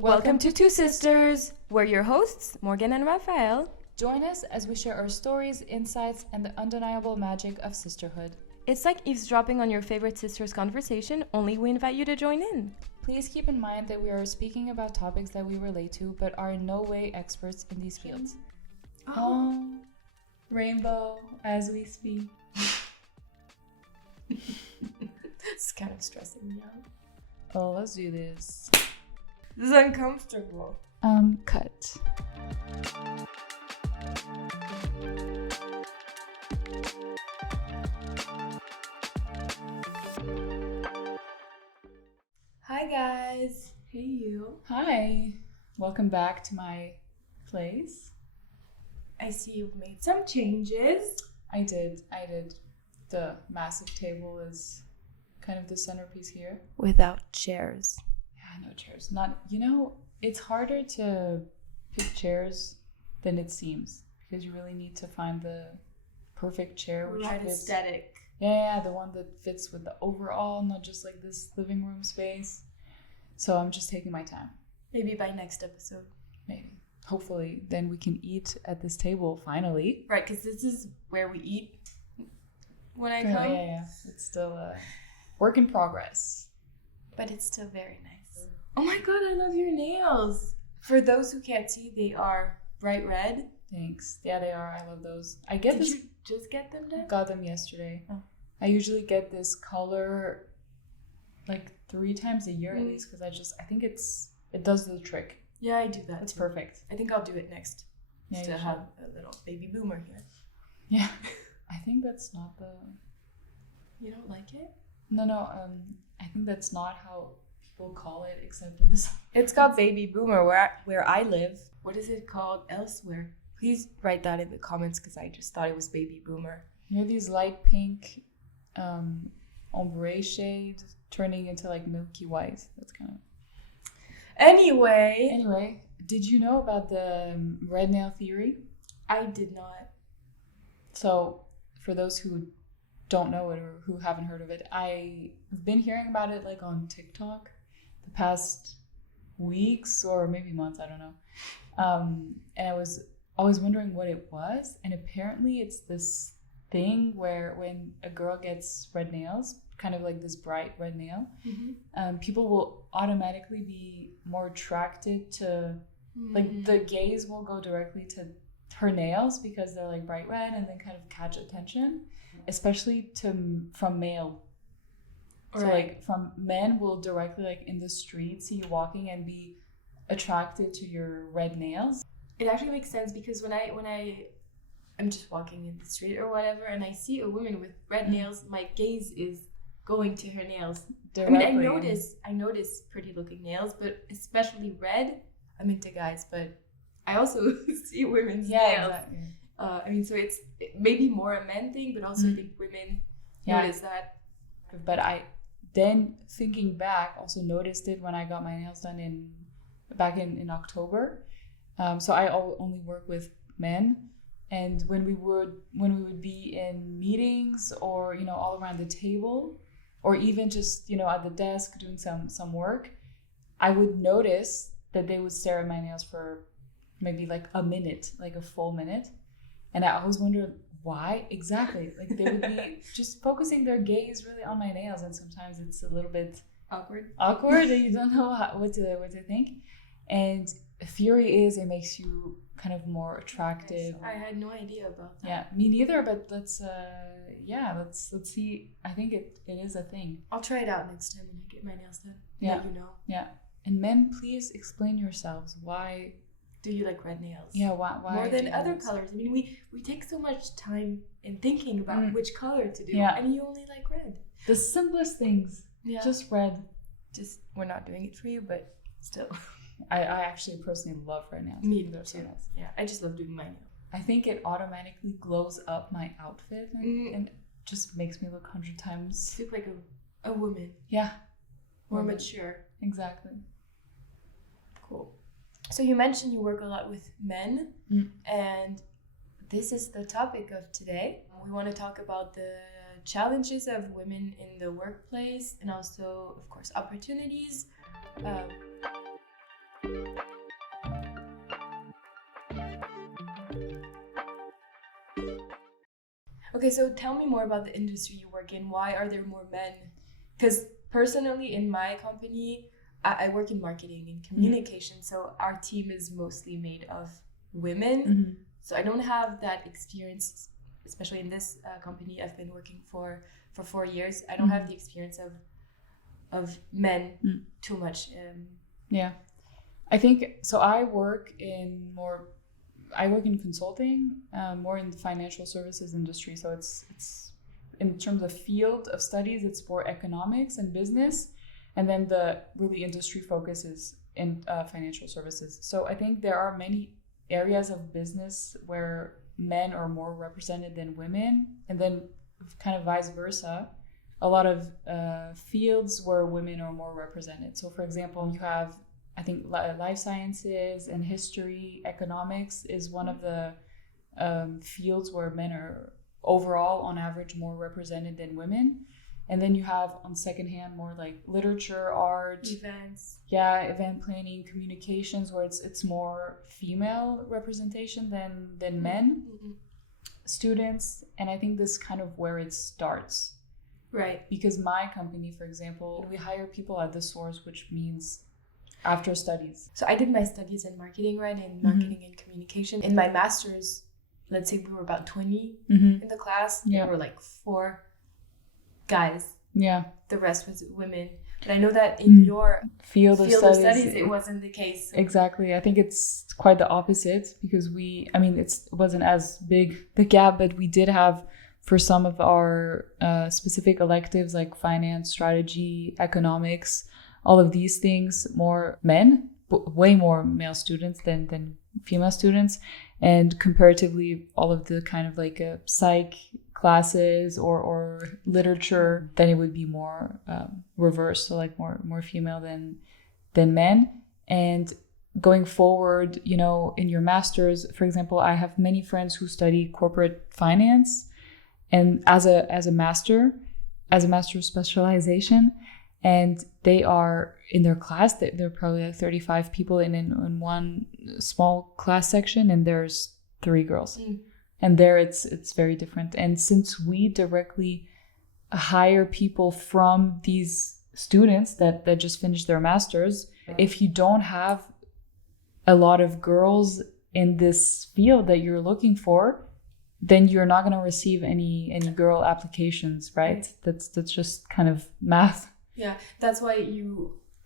Welcome to Two Sisters. We're your hosts, Morgan and Raphael. Join us as we share our stories, insights, and the undeniable magic of sisterhood. It's like eavesdropping on your favorite sister's conversation, only we invite you to join in. Please keep in mind that we are speaking about topics that we relate to, but are in no way experts in these fields. Rainbow as we speak. It's kind of stressing me out. Oh, let's do this. This is uncomfortable. Cut. Hi guys. Hey you. Hi. Welcome back to my place. I see you've made some changes. I did. The massive table is kind of the centerpiece here. Without chairs. Yeah, no chairs. It's harder to pick chairs than it seems because you really need to find the perfect chair which right fits. Aesthetic. Yeah, the one that fits with the overall, not just like this living room space. So I'm just taking my time. Maybe by next episode. Maybe. Hopefully, then we can eat at this table finally. Right, because this is where we eat when I come. come. Yeah. It's still a work in progress. But it's still very nice. Oh my god, I love your nails. For those who can't see, they are bright red. Thanks. Yeah, they are. I love those. Did you just get them done? Got them yesterday. Oh. I usually get this color like 3 times a year at least because I think it does the trick. Yeah, I do that. It's too. perfect. I think I'll do it next. Yeah, to have a little baby boomer here. Yeah. I think that's not the... You don't like it? No. I think that's not how people call it except in the South. It's called baby boomer where I live. What is it called elsewhere? Please write that in the comments because I just thought it was baby boomer. You know these light pink ombre shades turning into like milky white. That's kind of... Anyway, did you know about the red nail theory? I did not. So, for those who don't know it or who haven't heard of it, I've been hearing about it like on TikTok the past weeks or maybe months, I don't know. And I was always wondering what it was. And apparently it's this thing where when a girl gets red nails, kind of like this bright red nail, people will automatically be more attracted to, like the gaze will go directly to her nails because they're like bright red and then kind of catch attention, especially from male. Right. So like from men will directly like in the street see you walking and be attracted to your red nails. It actually makes sense because when I'm just walking in the street or whatever and I see a woman with red nails, my gaze is going to her nails. Directly. I mean, I notice pretty looking nails, but especially red. I'm into guys, but I also see women's nails. Exactly. So it's maybe more a men thing, but also I think women notice that. But I then thinking back, also noticed it when I got my nails done back in October. So I only work with men, and when we would be in meetings or all around the table, or even just at the desk doing some work, I would notice that they would stare at my nails for maybe like a minute, like a full minute, and I always wondered why exactly. Like they would be just focusing their gaze really on my nails, and sometimes it's a little bit awkward, and you don't know what to think. And theory is it makes you kind of more attractive. I had no idea about that. Yeah, me neither. But let's see. I think it is a thing. I'll try it out next time when I get my nails done. Yeah, let you know. Yeah, and men, please explain yourselves. Why do you like red nails? Yeah, why more than other colors? I mean, we take so much time in thinking about which color to do, and you only like red. The simplest things. Yeah, just red. Just we're not doing it for you, but still. I actually personally love red nails. Me too. So nice. Yeah, I just love doing my nails. I think it automatically glows up my outfit and just makes me look 100 times. You look like a woman. Yeah. More mature. Exactly. Cool. So you mentioned you work a lot with men, and this is the topic of today. We want to talk about the challenges of women in the workplace and also, of course, opportunities. Okay, so tell me more about the industry you work in. Why are there more men? Because personally, in my company, I work in marketing and communication, so our team is mostly made of women. So I don't have that experience, especially in this company I've been working for 4 years. I don't have the experience of men too much. Yeah, I think so. I work in consulting, more in the financial services industry. So it's in terms of field of studies, it's for economics and business, and then the really industry focus is in financial services. So I think there are many areas of business where men are more represented than women, and then kind of vice versa. A lot of fields where women are more represented. So for example, you have, I think, life sciences and history, economics is one of the fields where men are overall on average more represented than women. And then you have on second hand more like literature, art, event planning, communications, where it's more female representation than men. Students, and I think this is kind of where it starts. Right. Because my company, for example, we hire people at the source, which means after studies. So I did my studies in marketing, right? In marketing and communication. In my master's, let's say we were about 20 in the class. There were like 4 guys. Yeah. The rest was women. But I know that in your field of studies it wasn't the case. So. Exactly. I think it's quite the opposite because it wasn't as big the gap, but we did have for some of our specific electives like finance, strategy, economics, all of these things, more men, way more male students than female students. And comparatively, all of the kind of like psych classes or literature, then it would be more reversed, so like more female than men. And going forward, in your master's, for example, I have many friends who study corporate finance, and as a master's specialization, and they are in their class, they're probably like 35 people in one small class section, and there's 3 girls. And there it's very different. And since we directly hire people from these students that just finished their masters, if you don't have a lot of girls in this field that you're looking for, then you're not going to receive any girl applications, right? That's just kind of math. Yeah, that's why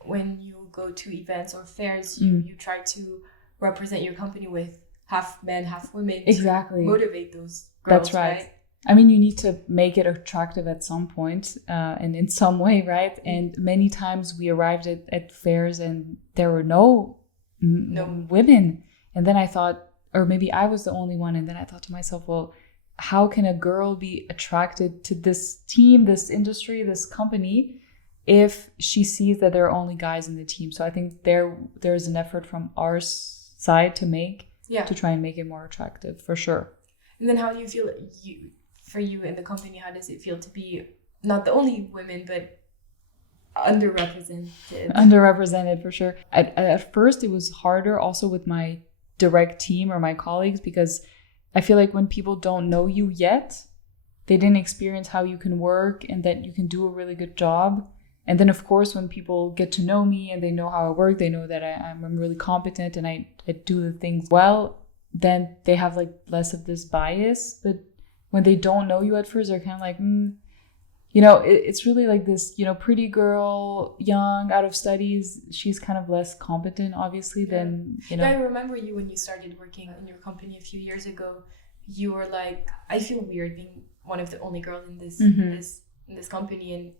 when you go to events or fairs, you try to represent your company with half men, half women. Exactly. To motivate those girls. That's right. I mean, you need to make it attractive at some point, and in some way, right? And many times we arrived at fairs and there were no women. And then I thought, or maybe I was the only one. And then I thought to myself, well, how can a girl be attracted to this team, this industry, this company, if she sees that there are only guys in the team? So I think there's an effort from our side to try and make it more attractive, for sure. And then how do you feel, for you in the company, how does it feel to be not the only women, but underrepresented? Underrepresented, for sure. At first, it was harder also with my direct team or my colleagues, because I feel like when people don't know you yet, they didn't experience how you can work and that you can do a really good job. And then, of course, when people get to know me and they know how I work, they know that I'm really competent and I do the things well, then they have like less of this bias. But when they don't know you at first, they're kind of like, it's really like this, pretty girl, young, out of studies. She's kind of less competent, obviously, than. I remember you when you started working in your company a few years ago. You were like, I feel weird being one of the only girls in this company, and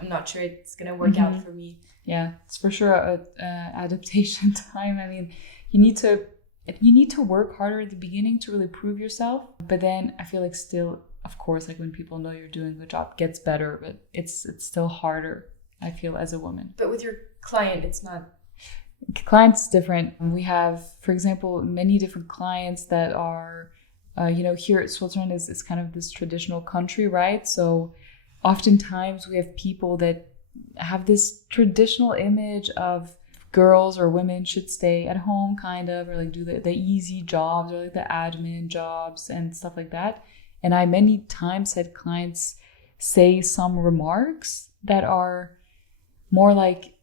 I'm not sure it's gonna work out for me. Yeah, it's for sure a adaptation time. I mean, you need to work harder at the beginning to really prove yourself. But then I feel like still, of course, like when people know you're doing the job, gets better. But it's still harder, I feel, as a woman. But with your client, it's not. Clients different. We have, for example, many different clients that are, here at Switzerland is kind of this traditional country, right? So oftentimes we have people that have this traditional image of girls or women should stay at home, kind of, or like do the easy jobs or like the admin jobs and stuff like that. And I many times had clients say some remarks that are more like,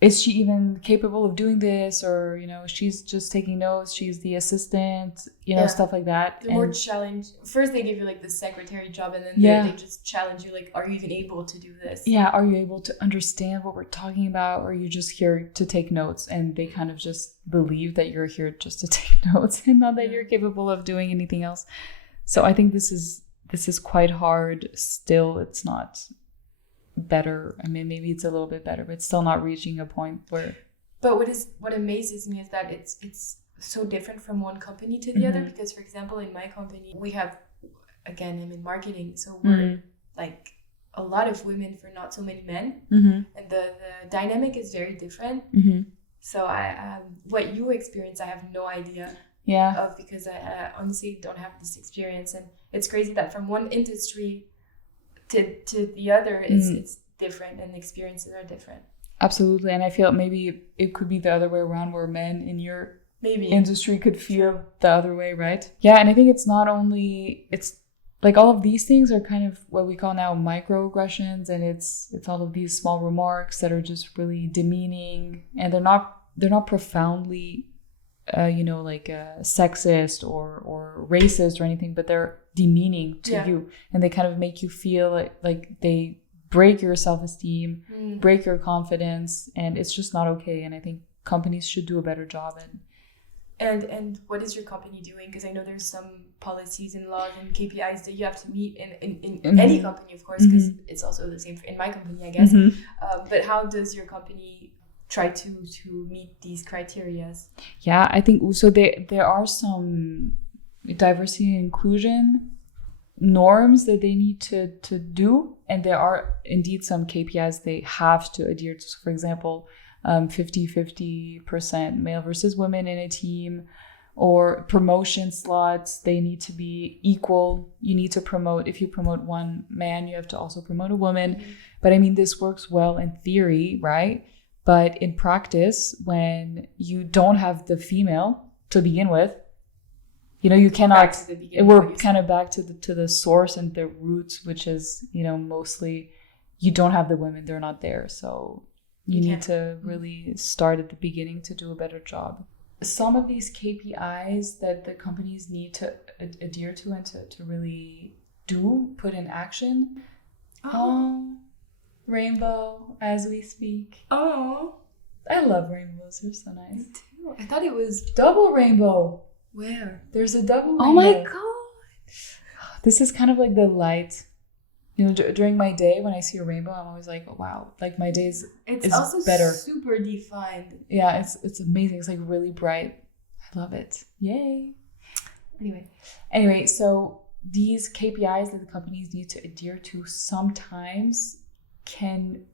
is she even capable of doing this? Or, she's just taking notes. She's the assistant, stuff like that. They're more challenge. First, they give you like the secretary job, and then they just challenge you. Like, are you even able to do this? Yeah. Are you able to understand what we're talking about? Or are you just here to take notes? And they kind of just believe that you're here just to take notes and not that you're capable of doing anything else. So I think this is quite hard. Still, it's not better. I mean, maybe it's a little bit better, but it's still not reaching a point where. But what amazes me is that it's so different from one company to the other. Because, for example, in my company, we have, again, I'm in marketing, so we're like a lot of women for not so many men, and the dynamic is very different. So I what you experience, I have no idea of, because I honestly don't have this experience, and it's crazy that from one industry to the other, it's different, and the experiences are different. Absolutely. And I feel maybe it could be the other way around, where men in your industry could feel the other way, right? Yeah. And I think it's not only, it's like all of these things are kind of what we call now microaggressions, and it's all of these small remarks that are just really demeaning, and they're not profoundly sexist or racist or anything, but they're demeaning to you, and they kind of make you feel like they break your self-esteem, break your confidence, and it's just not okay. And I think companies should do a better job. And what is your company doing? Because I know there's some policies and laws and KPIs that you have to meet in any company, of course, because it's also the same in my company, I guess. But how does your company try to meet these criteria? Yeah, I think so. There are some diversity and inclusion norms that they need to do, and there are indeed some KPIs they have to adhere to. So, for example, 50% male versus women in a team, or promotion slots, they need to be equal. You need to promote, if you promote one man, you have to also promote a woman. But I mean, this works well in theory, right? But in practice, when you don't have the female to begin with, you cannot. We're kind of back to the source and the roots, which is, mostly you don't have the women; they're not there. So you need to really start at the beginning to do a better job. Some of these KPIs that the companies need to adhere to and to really put in action. Rainbow as we speak. Oh, I love rainbows. They're so nice. Me too. I thought it was double rainbow. Where? There's a double rainbow. Oh my god. This is kind of like the light. During my day when I see a rainbow, I'm always like, oh, wow, like my days it's also better. Super defined. Yeah, it's amazing. It's like really bright. I love it. Yay. Anyway, so these KPIs that the companies need to adhere to sometimes can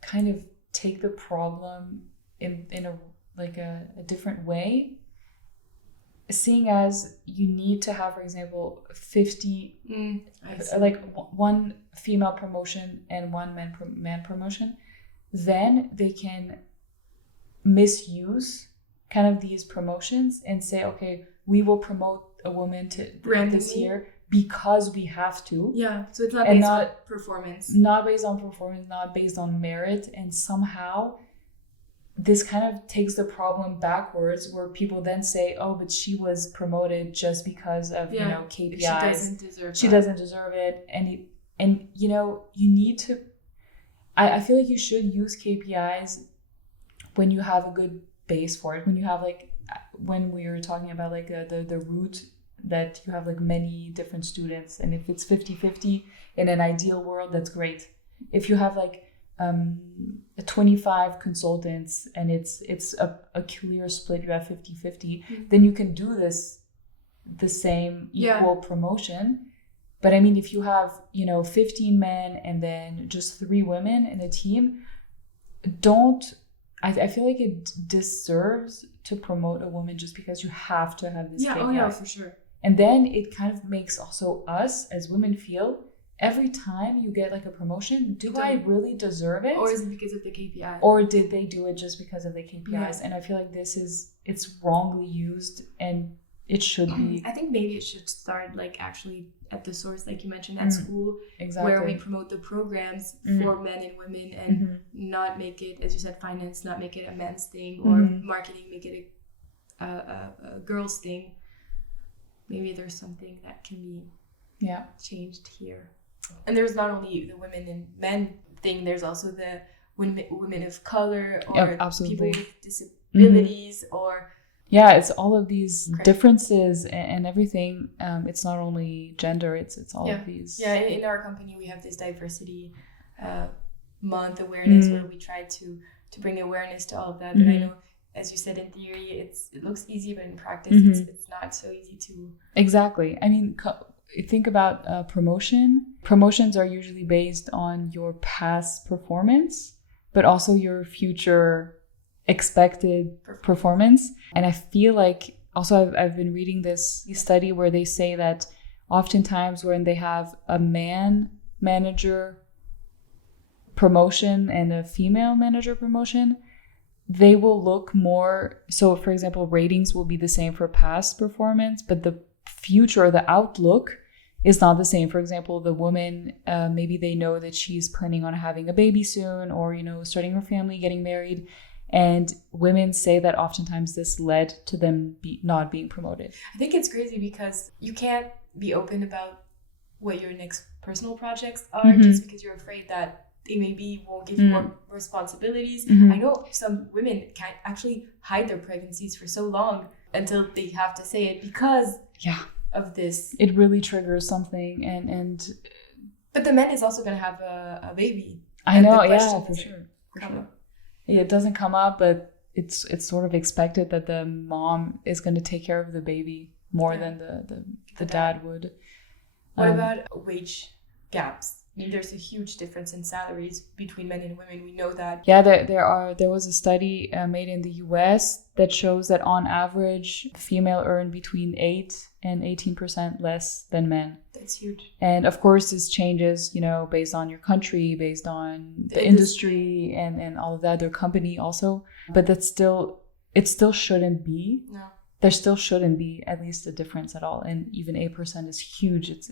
kind of take the problem in a different way, seeing as you need to have, for example, 50 one female promotion and one man promotion, then they can misuse kind of these promotions and say, okay, we will promote a woman to this year because we have to. Yeah, so it's not based on performance. Not based on performance, not based on merit. And somehow this kind of takes the problem backwards, where people then say, oh, but she was promoted just because of, KPIs. She doesn't deserve it. And you need to, I feel like you should use KPIs when you have a good base for it. When you have when we were talking about the root, that you have many different students, and if it's 50-50 in an ideal world, that's great. If you have 25 consultants and it's a clear split, you have 50-50, then you can do the same equal promotion. But I mean, if you have 15 men and then just 3 women in a team, I feel like it deserves to promote a woman just because you have to have this KPI. Oh yeah, for sure. And then it kind of makes also us as women feel, every time you get a promotion, do I really deserve it? Or is it because of the KPI? Or did they do it just because of the KPIs? Yeah. And I feel like it's wrongly used, and it should be. I think maybe it should start like actually at the source, like you mentioned, at school, exactly, where we promote the programs for men and women, and not make it, as you said, finance, not make it a men's thing, or marketing, make it a girl's thing. Maybe there's something that can be changed here. And there's not only the women and men thing, there's also the women of color, or people with disabilities, or it's all of these differences and everything. It's not only gender, it's all of these. In our company we have this diversity month awareness, where we try to bring awareness to all of that. But I know, as you said, in theory it looks easy, but in practice it's not so easy to. Exactly. I mean, think about promotions are usually based on your past performance, but also your future expected performance. And I feel like also I've been reading this study where they say that oftentimes when they have a man manager promotion and a female manager promotion, they will look more. So for example, ratings will be the same for past performance, but the future, the outlook is not the same. For example, the woman, maybe they know that she's planning on having a baby soon, or, starting her family, getting married. And women say that oftentimes this led to them not being promoted. I think it's crazy because you can't be open about what your next personal projects are just because you're afraid that they maybe won't give you more responsibilities. I know some women can't actually hide their pregnancies for so long until they have to say it because of this. It really triggers something. And but the man is also going to have a baby. I know, for sure. It doesn't come up, but it's sort of expected that the mom is going to take care of the baby more than the dad would. What about wage gaps? I mean, there's a huge difference in salaries between men and women. We know that. Yeah, there was a study made in the US that shows that on average, female earn between 8 and 18% less than men. That's huge. And of course, this changes, based on your country, based on the industry and all of that, their company also. But it still shouldn't be. No. There still shouldn't be at least a difference at all. And even 8% is huge. It's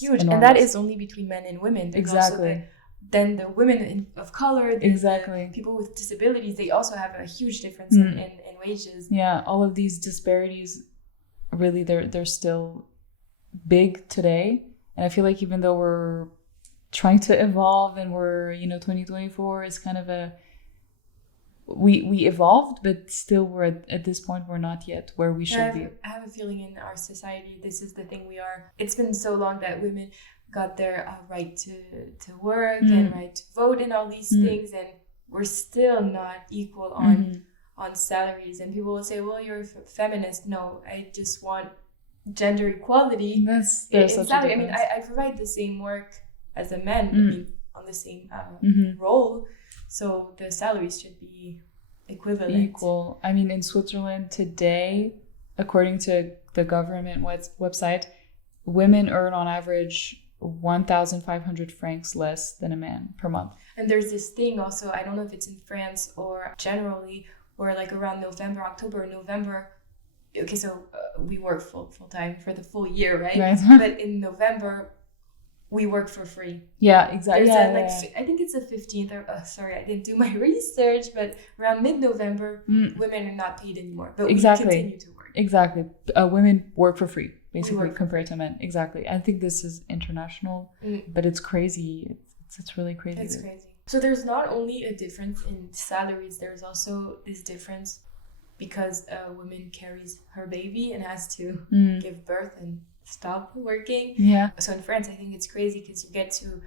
huge. Enormous. And that is only between men and women. There's exactly. Then the women of color, the people with disabilities, they also have a huge difference in wages. Yeah, all of these disparities, really, they're still big today. And I feel like even though we're trying to evolve and we're, 2024 is kind of we evolved, but still we're at this point, we're not yet where we should be. I have a feeling in our society, this is the thing we are. It's been so long that women got their right to work and right to vote and all these things, and we're still not equal on salaries. And people will say, well, you're a feminist. No, I just want gender equality. There's such a difference. I mean, I provide the same work as a man, on the same role. So the salaries should be equivalent. Equal. I mean, in Switzerland today, according to the government website, women earn on average 1,500 francs less than a man per month. And there's this thing also, I don't know if it's in France or generally, where like around November, okay, so we work full time for the full year, right? But in November, we work for free. Yeah, exactly. I think it's the 15th. Sorry, I didn't do my research, but around mid-November, women are not paid anymore. But we continue to work. Exactly. Women work for free, basically, compared to men. Exactly. I think this is international, but it's crazy. It's really crazy. It's crazy. So there's not only a difference in salaries, there's also this difference because a woman carries her baby and has to give birth and stop working. Yeah. So in France, I think it's crazy because you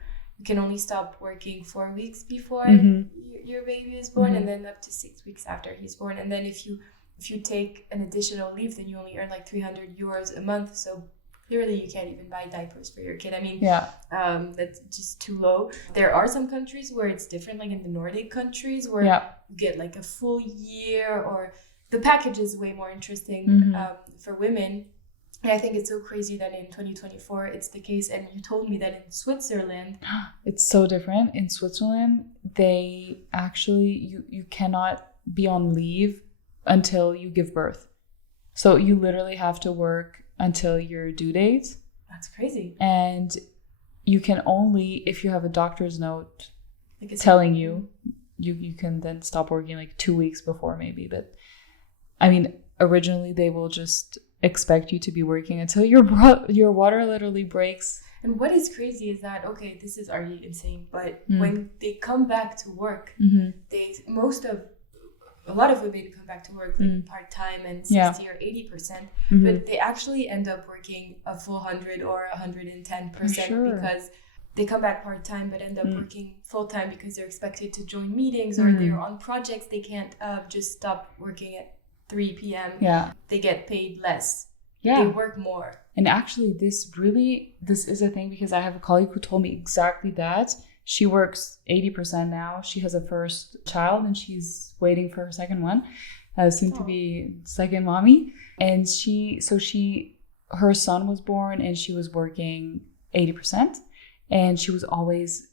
can only stop working 4 weeks before your baby is born, and then up to 6 weeks after he's born. And then if you take an additional leave, then you only earn like 300 euros a month. So clearly you can't even buy diapers for your kid. I mean, that's just too low. There are some countries where it's different, like in the Nordic countries where you get like a full year, or the package is way more interesting for women. And I think it's so crazy that in 2024 it's the case. And you told me that in Switzerland, it's so different. In Switzerland, they actually you cannot be on leave until you give birth. So you literally have to work until your due date. That's crazy. And you can only, if you have a doctor's note telling you, you can then stop working like 2 weeks before maybe. But I mean, originally they will just expect you to be working until your water literally breaks. And what is crazy is that, okay, this is already insane, but when they come back to work, a lot of women come back to work like part-time and 60 or 80%, but they actually end up working a full 100 or 110% because they come back part-time but end up working full-time because they're expected to join meetings or they're on projects. They can't just stop working at 3 p.m. Yeah. They get paid less. Yeah. They work more. And actually, this is a thing because I have a colleague who told me exactly that. She works 80% now. She has a first child and she's waiting for her second one, soon to be second mommy. And her son was born and she was working 80%. And she was always,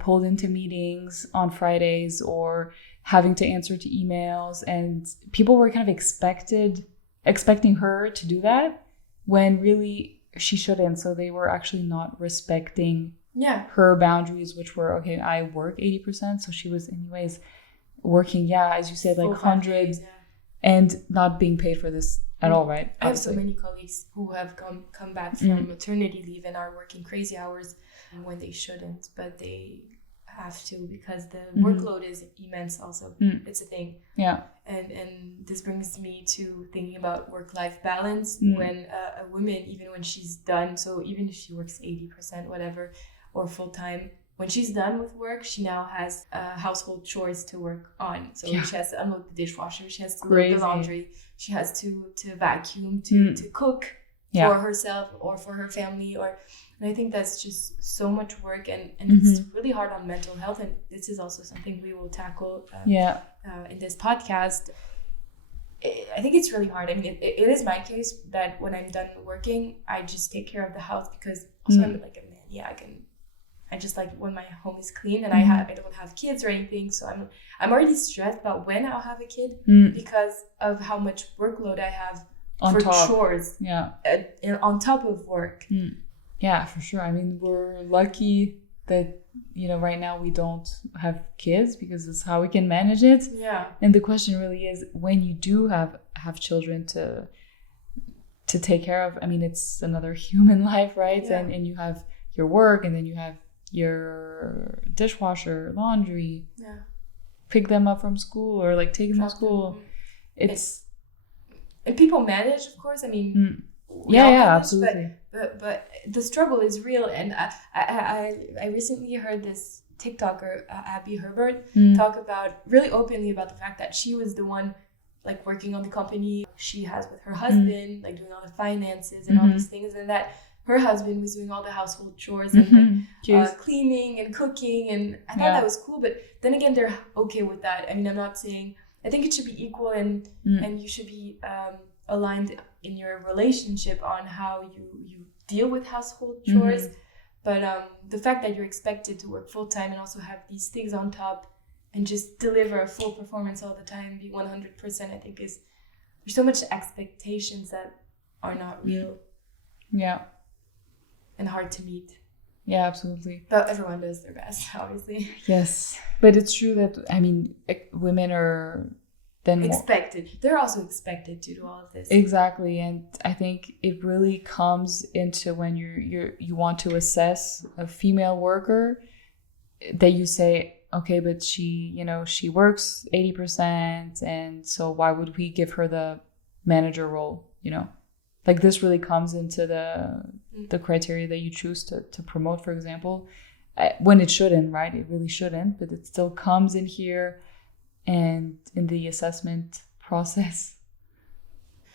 pulled into meetings on Fridays or having to answer to emails. And people were kind of expecting her to do that when really she shouldn't. So they were actually not respecting her boundaries, which were, okay, I work 80%. So she was anyways working, as you said, like 100 and not being paid for this at all, right? I have so many colleagues who have come back from maternity leave and are working crazy hours when they shouldn't, but they have to because the workload is immense also. It's a thing. Yeah. And this brings me to thinking about work-life balance when a woman, even when she's done, so even if she works 80%, whatever, or full-time, when she's done with work, she now has household chores to work on. So she has to unload the dishwasher, she has to load the laundry, she has to vacuum, to cook for herself or for her family. And I think that's just so much work and it's really hard on mental health. And this is also something we will tackle in this podcast. I think it's really hard. I mean, it is my case that when I'm done working, I just take care of the house because also I'm like a man. I just like when my home is clean and I don't have kids or anything. So I'm already stressed about when I'll have a kid because of how much workload I have for chores on top of work. Yeah, for sure. I mean, we're lucky that, right now we don't have kids because it's how we can manage it. Yeah. And the question really is when you do have children to take care of, I mean, it's another human life, right? Yeah. And you have your work and then you have your dishwasher, laundry, pick them up from school or like take them to school. And people manage, of course. I mean, absolutely. But the struggle is real. And I recently heard this TikToker, Abby Herbert, talk about really openly about the fact that she was the one like working on the company she has with her husband, like doing all the finances and all these things, and that her husband was doing all the household chores and cleaning and cooking, and I thought that was cool. But then again, they're okay with that. I mean, I'm not saying, I think it should be equal and you should be aligned in your relationship on how you deal with household chores. But the fact that you're expected to work full time and also have these things on top and just deliver a full performance all the time, be 100%, I think there's so much expectations that are not real. Yeah. And hard to meet. Yeah, absolutely. But everyone does their best, obviously. Yes. But it's true that, I mean, women are then expected. They're also expected to do all of this. Exactly. And I think it really comes into when you want to assess a female worker that you say, okay, but she works 80%. And so why would we give her the manager role, Like this really comes into the criteria that you choose to promote, for example, when it shouldn't, right? It really shouldn't, but it still comes in here and in the assessment process.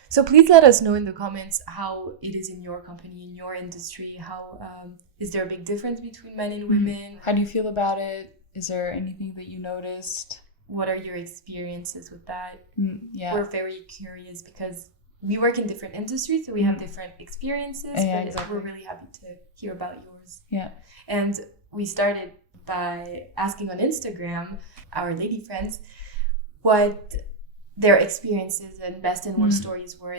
So please let us know in the comments how it is in your company, in your industry. How is there a big difference between men and women? How do you feel about it? Is there anything that you noticed? What are your experiences with that? We're very curious because we work in different industries, so we have different experiences, but exactly. We're really happy to hear about yours. Yeah. And we started by asking on Instagram, our lady friends, what their experiences and best and worst stories were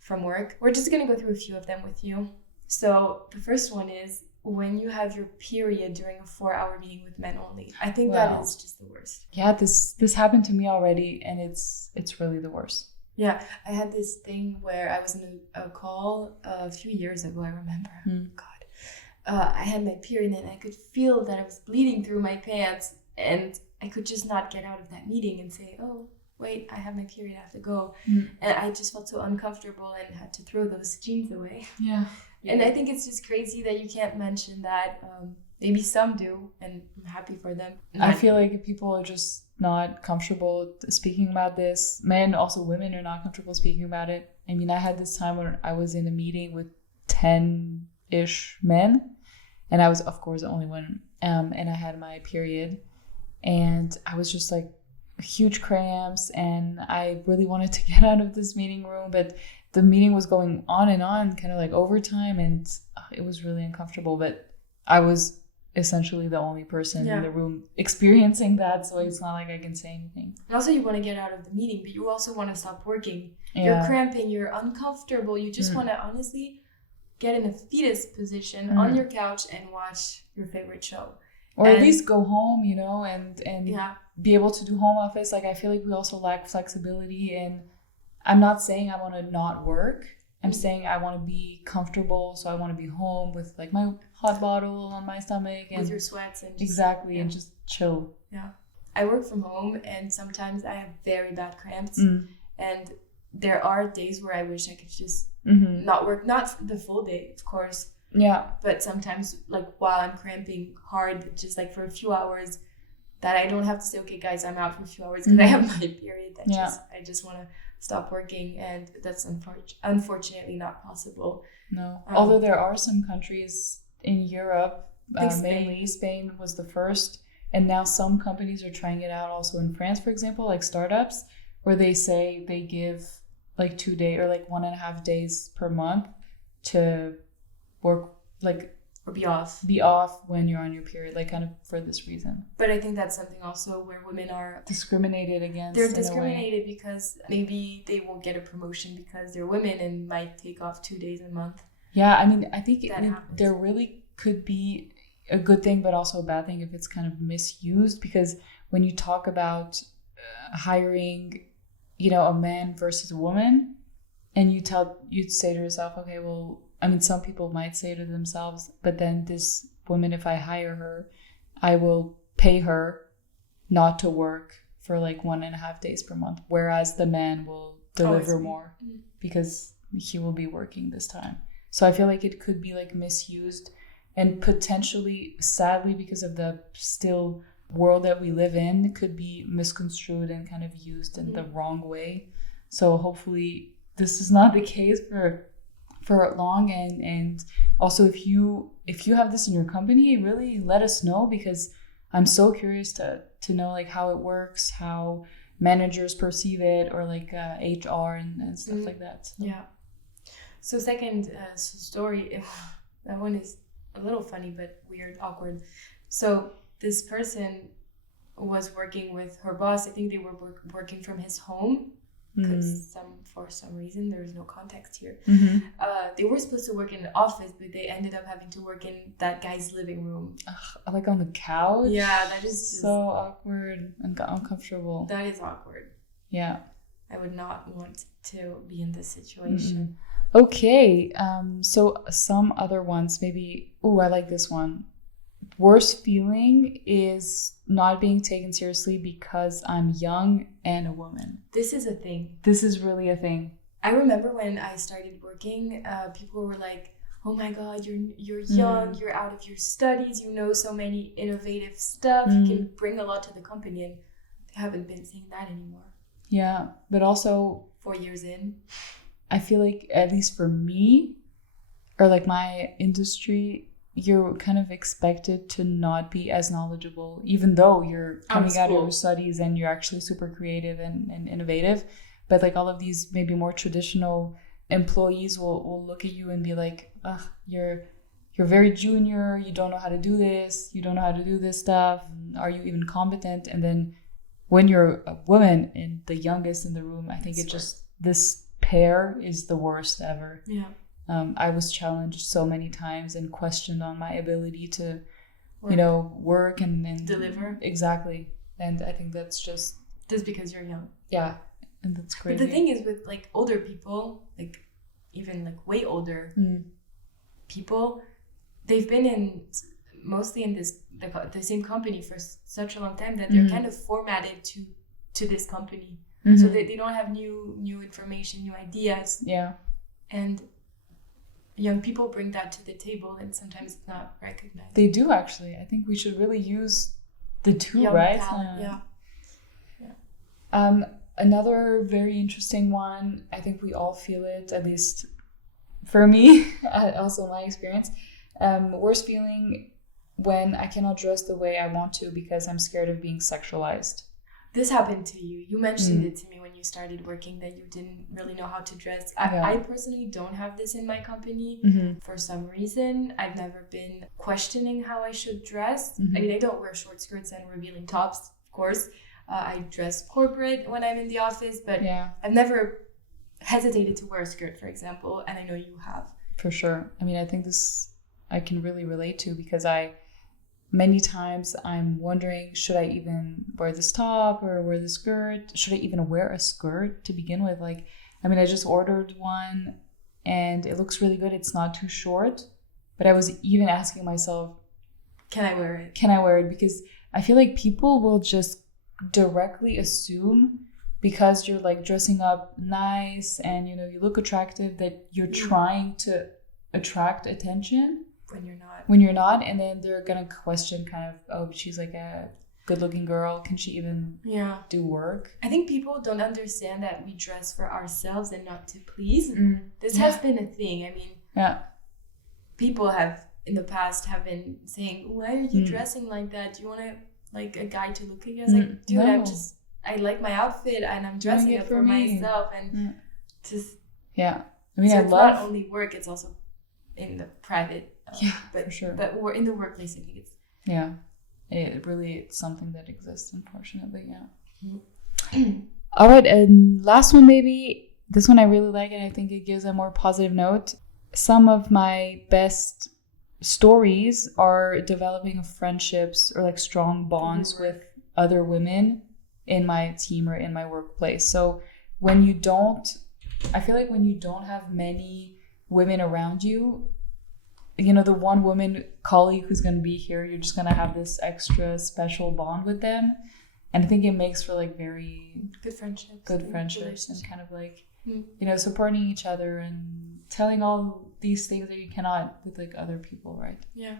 from work. We're just going to go through a few of them with you. So the first one is when you have your period during a 4-hour meeting with men only. I think that is just the worst. Yeah, this happened to me already, and it's really the worst. Yeah, I had this thing where I was in a call a few years ago, I remember. God. I had my period and I could feel that I was bleeding through my pants, and I could just not get out of that meeting and say, oh, wait, I have my period, I have to go. And I just felt so uncomfortable and had to throw those jeans away. Yeah. And I think it's just crazy that you can't mention that. Maybe some do, and I'm happy for them. I feel like people are just not comfortable speaking about this. Men, also women, are not comfortable speaking about it. I mean, I had this time when I was in a meeting with 10-ish men, and I was, of course, the only one. And I had my period, and I was just like huge cramps, and I really wanted to get out of this meeting room, but the meeting was going on and on, kind of like overtime, and it was really uncomfortable. But I was essentially the only person in the room experiencing that, so it's not like I can say anything. And also, you want to get out of the meeting, but you also want to stop working. You're cramping, you're uncomfortable, you just want to honestly get in a fetus position on your couch and watch your favorite show. Or at least go home, you know, and be able to do home office. Like, I feel like we also lack flexibility, and I'm not saying I want to not work. I'm saying I want to be comfortable, so I want to be home with like my hot bottle on my stomach and with your sweats and just, and just chill. Yeah, I work from home, and sometimes I have very bad cramps, and there are days where I wish I could just not work, not the full day, of course. Yeah, but sometimes, like, while I'm cramping hard, just like for a few hours, that I don't have to say, okay, guys, I'm out for a few hours because I have my period. I just want to stop working, and that's unfortunately not possible. No, although there are some countries in Europe, mainly Spain was the first, and now some companies are trying it out also in France, for example, like startups, where they say they give like 2 days or like 1.5 days per month to work, like, or be off when you're on your period, like kind of for this reason. But I think that's something also where women are discriminated against. They're discriminated because maybe they won't get a promotion because they're women and might take off 2 days a month. Yeah, I mean, I think there really could be a good thing, but also a bad thing if it's kind of misused, because when you talk about hiring, you know, a man versus a woman, and you'd say to yourself, okay, well, I mean, some people might say to themselves, but then this woman, if I hire her, I will pay her not to work for like 1.5 days per month, whereas the man will deliver more because he will be working this time. So I feel like it could be like misused, and potentially, sadly, because of the still world that we live in, could be misconstrued and kind of used in the wrong way. So hopefully this is not the case for long, and also if you have this in your company, really let us know, because I'm so curious to know like how it works, how managers perceive it, or like HR and stuff like that. So. Yeah. So second story, that one is a little funny but weird, awkward. So this person was working with her boss. I think they were working from his home, because for some reason, there's no context here. They were supposed to work in an office, but they ended up having to work in that guy's living room. Like on the couch? Yeah, that is just so awkward and uncomfortable. That is awkward. Yeah. I would not want to be in this situation. Okay, so some other ones, maybe, I like this one. Worst feeling is not being taken seriously because I'm young and a woman. This is a thing. This is really a thing. I remember when I started working, people were like, oh my God, you're young, you're out of your studies, you know so many innovative stuff, you can bring a lot to the company, and they haven't been saying that anymore. Yeah, but also 4 years in, I feel like, at least for me, or like my industry, you're kind of expected to not be as knowledgeable, even though you're coming out of your studies and you're actually super creative and innovative. But like all of these maybe more traditional employees will look at you and be like, you're very junior, you don't know how to do this, you don't know how to do this stuff, are you even competent? And then when you're a woman and the youngest in the room, I think this pair is the worst ever. Yeah. I was challenged so many times and questioned on my ability to, work and deliver. Exactly. And I think that's just because you're young. Yeah. And that's crazy. But the thing is with like older people, like even like way older people, they've been mostly in the same company for such a long time that they're kind of formatted to this company. So they don't have new information, new ideas. Yeah. And young people bring that to the table, and sometimes it's not recognized. They do, actually. I think we should really use the two, young right? Talent, yeah. Another very interesting one, I think we all feel it, at least for me, also my experience. Worst feeling when I cannot dress the way I want to because I'm scared of being sexualized. This happened to you. You mentioned it to me when you started working that you didn't really know how to dress. I personally don't have this in my company for some reason. I've never been questioning how I should dress. I mean, I don't wear short skirts and revealing tops, of course. I dress corporate when I'm in the office, but I've never hesitated to wear a skirt, for example, and I know you have. For sure. I mean, I think this I can really relate to because many times I'm wondering, should I even wear this top or wear the skirt? Should I even wear a skirt to begin with? Like, I mean, I just ordered one and it looks really good. It's not too short, but I was even asking myself, can I wear it? Can I wear it? Because I feel like people will just directly assume because you're like dressing up nice and you look attractive that you're trying to attract attention when you're not, and then they're gonna question kind of, oh, she's like a good looking girl, can she even do work? I think people don't understand that we dress for ourselves and not to please. This has been a thing. I mean, people have in the past have been saying, why are you dressing like that? Do you want to like a guy to look at you? I was like, dude, no. I like my outfit and I'm dressing it for myself and just I mean, so I it's love not only work, it's also in the private for sure, but we're in the workplace. I think it's something that exists, unfortunately. All right, and last one, maybe this one I really like, and I think it gives a more positive note. Some of my best stories are developing friendships or like strong bonds with other women in my team or in my workplace. So I feel like when you don't have many women around you, the one woman colleague who's going to be here, you're just going to have this extra special bond with them. And I think it makes for like very good friendships and kind of like, supporting each other and telling all these things that you cannot with like other people, right? Yeah.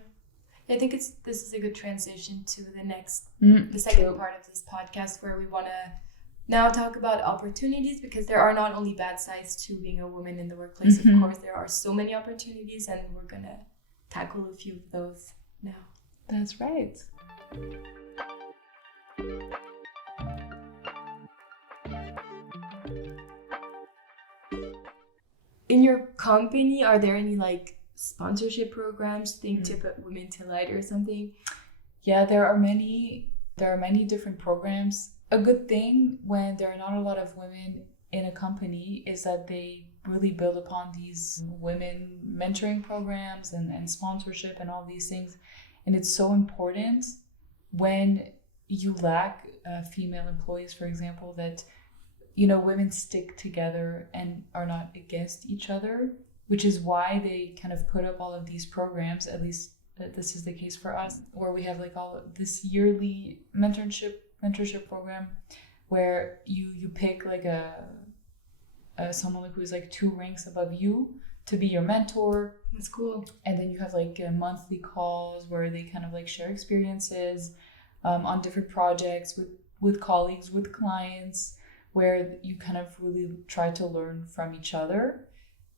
I think this is a good transition to the second part of this podcast, where we want to now talk about opportunities, because there are not only bad sides to being a woman in the workplace. Of course, there are so many opportunities, and we're going to tackle a few of those now. That's right. In your company, are there any like sponsorship programs, to put women to light or something? Yeah, there are many different programs. A good thing when there are not a lot of women in a company is that they really build upon these women mentoring programs and sponsorship and all these things. And it's so important when you lack female employees, for example, that women stick together and are not against each other, which is why they kind of put up all of these programs. At least this is the case for us, where we have like all this yearly mentorship program where you pick like someone who's like 2 ranks above you to be your mentor. That's cool. And then you have like monthly calls where they kind of like share experiences on different projects with colleagues, with clients, where you kind of really try to learn from each other.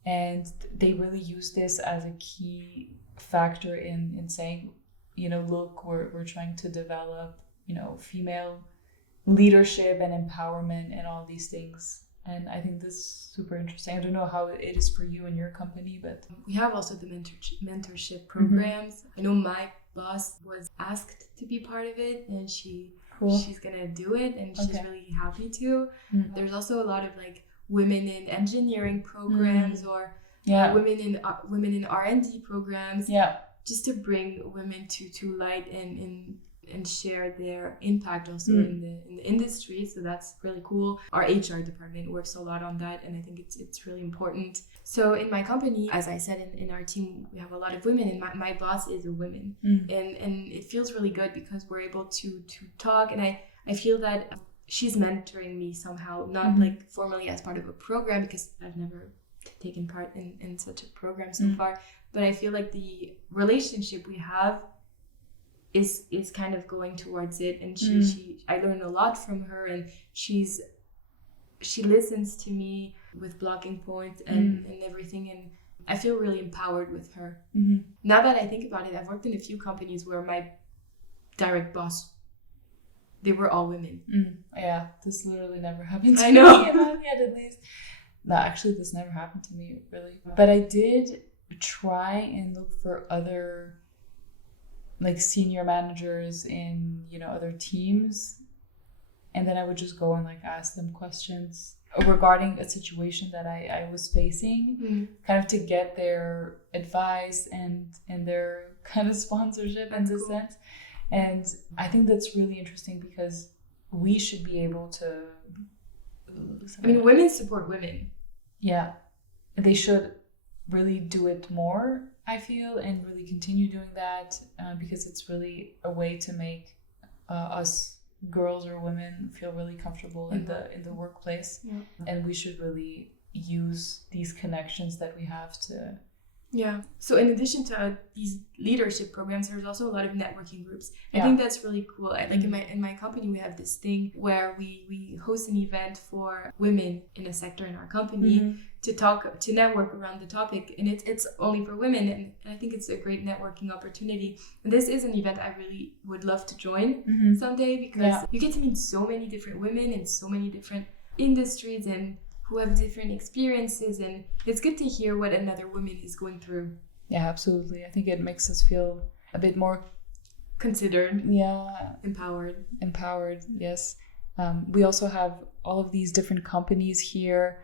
And they really use this as a key factor in saying, look, we're trying to develop, female leadership and empowerment and all these things. And I think this is super interesting. I don't know how it is for you and your company, but we have also the mentorship programs. I know my boss was asked to be part of it, and Cool. she's gonna do it, and she's Okay. really happy to. Mm. There's also a lot of like women in engineering programs or Yeah. women in R&D programs, Yeah. just to bring women to light and share their impact also in the industry. So that's really cool. Our HR department works a lot on that, and I think it's really important. So in my company, as I said, in our team, we have a lot of women, and my boss is a woman. And it feels really good because we're able to talk, and I feel that she's mentoring me somehow, not like formally as part of a program, because I've never taken part in such a program so far, but I feel like the relationship we have is kind of going towards it, and she I learn a lot from her, and she listens to me with blocking points and everything, and I feel really empowered with her. Now that I think about it, I've worked in a few companies where my direct boss, they were all women. Yeah, this literally never happened to I know. me. Yet, at least. No, actually, this never happened to me, really. But I did try and look for other, like, senior managers in, other teams. And then I would just go and, like, ask them questions regarding a situation that I was facing, kind of to get their advice and their kind of sponsorship in this sense. And I think that's really interesting because we should be able to... I mean, women support women. Yeah. They should really do it more, I feel, and really continue doing that because it's really a way to make us girls or women feel really comfortable in the workplace. And we should really use these connections that we have to... Yeah. So in addition to these leadership programs, there's also a lot of networking groups. I think that's really cool. Like in my company, we have this thing where we host an event for women in a sector in our company to network around the topic, and it's only for women, and I think it's a great networking opportunity. And this is an event I really would love to join someday, because you get to meet so many different women in so many different industries and who have different experiences, and it's good to hear what another woman is going through. Yeah, absolutely. I think it makes us feel a bit more considered. Yeah. Empowered, yes. We also have all of these different companies here,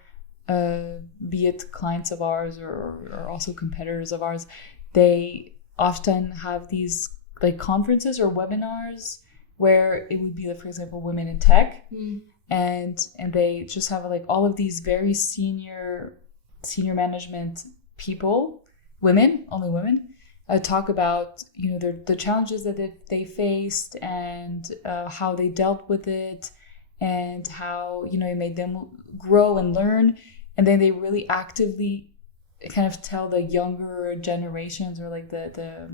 be it clients of ours or also competitors of ours. They often have these like conferences or webinars where it would be, like, for example, women in tech. And they just have like all of these very senior management people, only women, talk about the challenges that they faced and how they dealt with it, and how it made them grow and learn. And then they really actively kind of tell the younger generations, or like the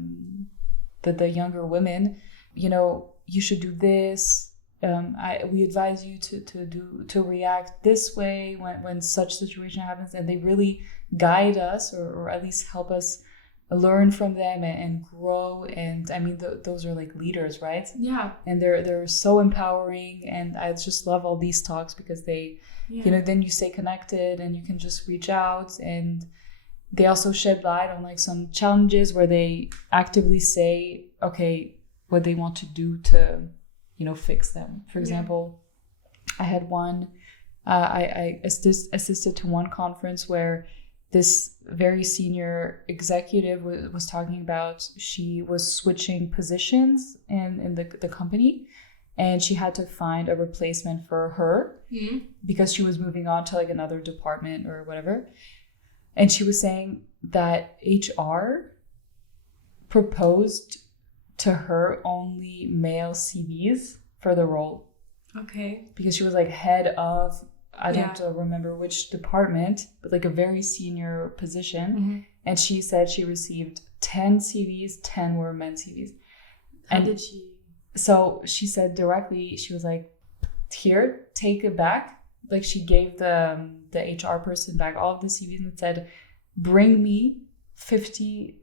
younger women, you should do this. We advise you to react this way when such situation happens, and they really guide us or at least help us learn from them and grow. And I mean, those are like leaders, right? Yeah. And they're so empowering, and I just love all these talks because they, then you stay connected and you can just reach out, and they also shed light on like some challenges where they actively say, okay, what they want to do to fix them. For example, I had one, I assisted to one conference where this very senior executive was talking about, she was switching positions in the company, and she had to find a replacement for her because she was moving on to like another department or whatever. And she was saying that HR proposed to her only male CVs for the role. Okay. Because she was like head of, I don't remember which department, but like a very senior position. And she said she received 10 CVs, 10 were men CVs. How did she? So she said directly, she was like, here, take it back. Like she gave the HR person back all of the CVs and said, bring me 50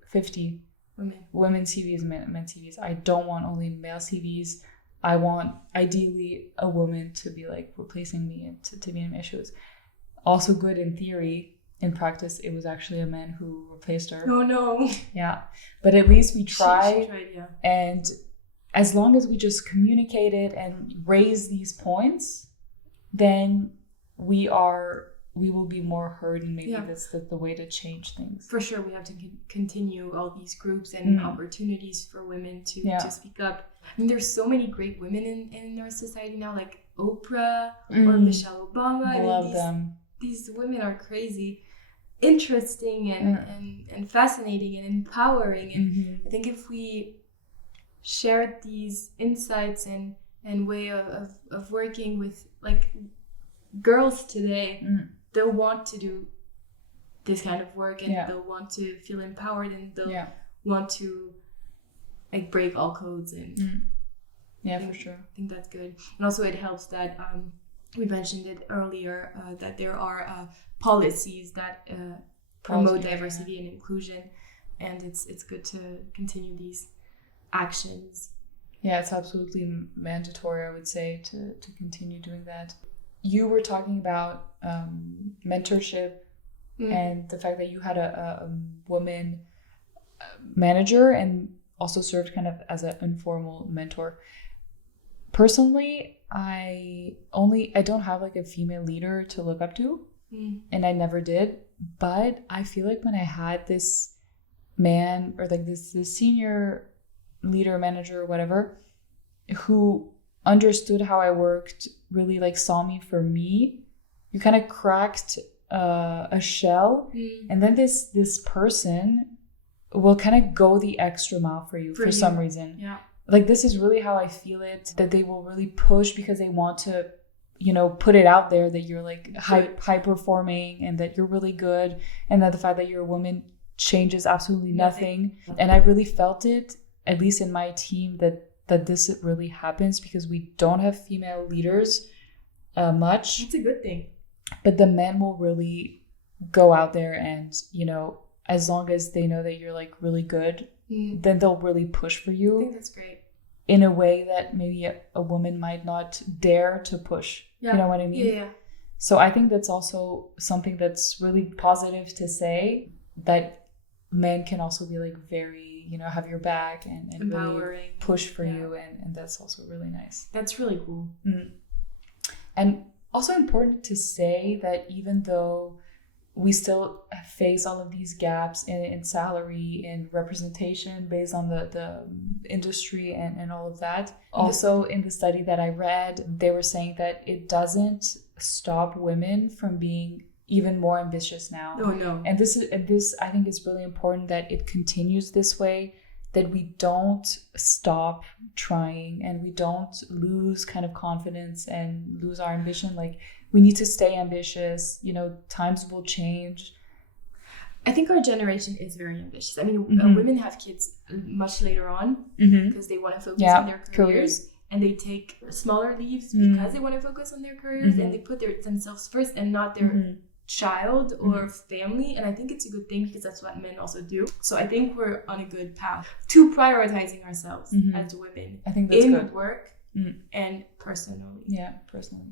women CVs, men CVs. I don't want only male CVs. I want ideally a woman to be like replacing me and to be in my shoes. Also good in theory, in practice, it was actually a man who replaced her. Oh no. Yeah. But at least we tried. She tried, yeah. And as long as we just communicate it and raise these points, then we will be more heard, and maybe that's the way to change things. For sure, we have to continue all these groups and opportunities for women to speak up. I mean, there's so many great women in our society now, like Oprah or Michelle Obama. I love them. These women are crazy, interesting and fascinating and empowering. And I think if we share these insights and way of working with like girls today, they'll want to do this kind of work, and they'll want to feel empowered, and they'll want to like break all codes. And for sure, I think that's good. And also it helps that we mentioned it earlier, that there are policies that promote diversity and inclusion, and it's good to continue these actions. Yeah, it's absolutely mandatory, I would say, to continue doing that. You were talking about mentorship and the fact that you had a woman manager and also served kind of as an informal mentor. Personally, I don't have like a female leader to look up to, and I never did. But I feel like when I had this man, or like this senior leader, manager, or whatever, who understood how I worked, really like saw me for me, you kind of cracked a shell, and then this person will kind of go the extra mile for you for some reason. Yeah. Like, this is really how I feel it, that they will really push because they want to, put it out there that you're like high performing and that you're really good, and that the fact that you're a woman changes absolutely nothing. And I really felt it, at least in my team, that this really happens because we don't have female leaders much. It's a good thing. But the men will really go out there and, as long as they know that you're like really good, then they'll really push for you. I think that's great. In a way that maybe a woman might not dare to push. Yeah. You know what I mean? Yeah. So I think that's also something that's really positive to say, that men can also be like very, have your back and empowering, really push for you. And that's also really nice. That's really cool. And also important to say that even though we still face all of these gaps in salary and representation based on the industry and all of that. Also, in the study that I read, they were saying that it doesn't stop women from being even more ambitious now. Oh, no. And this I think is really important, that it continues this way, that we don't stop trying and we don't lose kind of confidence and lose our ambition. Like, we need to stay ambitious. Times will change. I think our generation is very ambitious. I mean, women have kids much later on because they want to focus on their careers, and they take smaller leaves because they want to focus on their careers, and they put themselves first and not their child or family. And I think it's a good thing because that's what men also do. So I think we're on a good path to prioritizing ourselves as women. I think that's in good. Work and personally. Yeah, personally.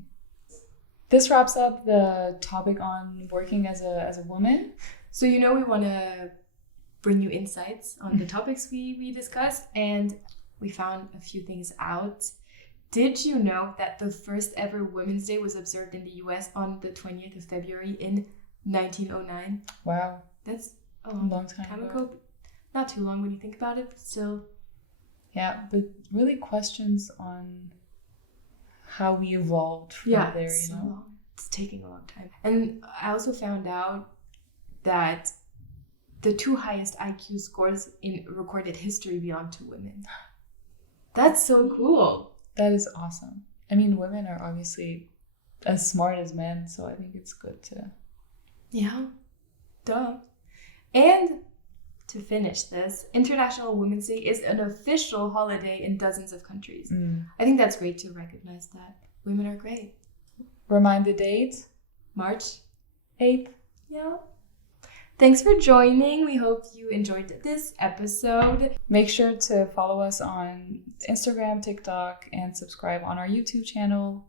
This wraps up the topic on working as a woman. So, we want to bring you insights on the topics we discussed, and we found a few things out. Did you know that the first ever Women's Day was observed in the US on the 20th of February in 1909? Wow. That's a long time ago. Not too long when you think about it, but still. Yeah, but really questions on how we evolved from there, so long. It's taking a long time. And I also found out that the 2 highest IQ scores in recorded history belong to women. That's so cool. That is awesome. I mean, women are obviously as smart as men, so I think it's good to... Yeah, duh. And to finish this, International Women's Day is an official holiday in dozens of countries. I think that's great to recognize that women are great. Remind the date. March 8th. Yeah. Thanks for joining. We hope you enjoyed this episode. Make sure to follow us on Instagram, TikTok, and subscribe on our YouTube channel,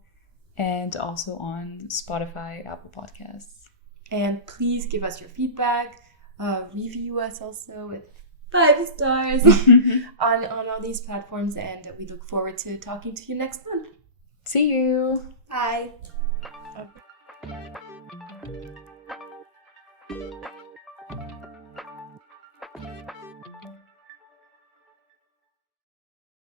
and also on Spotify, Apple Podcasts. And please give us your feedback. Review us also with 5 stars on all these platforms. And we look forward to talking to you next month. See you. Bye.